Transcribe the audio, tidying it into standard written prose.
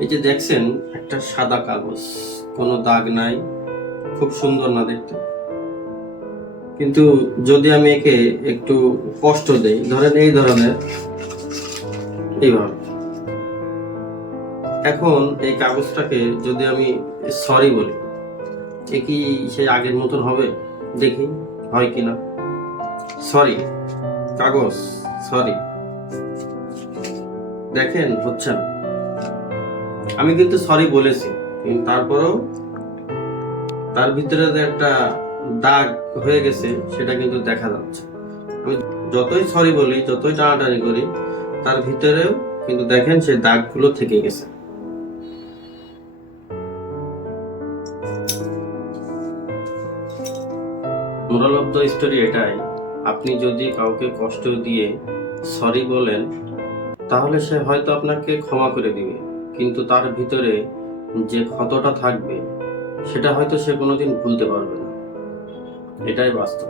এই যে দেখছেন একটা সাদা কাগজ, কোনো দাগ নাই, খুব সুন্দর না দেখতে? কিন্তু যদি আমি একে একটু কষ্ট দেই, ধরেন এই ধরনের, এইভাবে, এখন এই কাগজটাকে যদি আমি সরি বলি, এ কি সেই আগের মতন হবে? দেখি হয় কিনা। সরি কাগজ, সরি। দেখেন হচ্ছে না। আমি কিন্তু সরি বলেছি, কিন্তু তারপরেও তার ভিতরে যে একটা দাগ হয়ে গেছে সেটা কিন্তু দেখা যাচ্ছে। আমি যতই সরি বলি, যতই টানাটানি করি, তার ভিতরেও কিন্তু দেখেন সেই দাগগুলো থেকে গেছে। মোরাল অফ দ্য স্টোরি এটাই, আপনি যদি কাউকে কষ্ট দিয়ে সরি বলেন, তাহলে সে হয়তো আপনাকে ক্ষমা করে দিবে, কিন্তু তার ভিতরে যে ক্ষতটা থাকবে সেটা হয়তো সে কোনোদিন ভুলতে পারবে না। এটাই বাস্তব।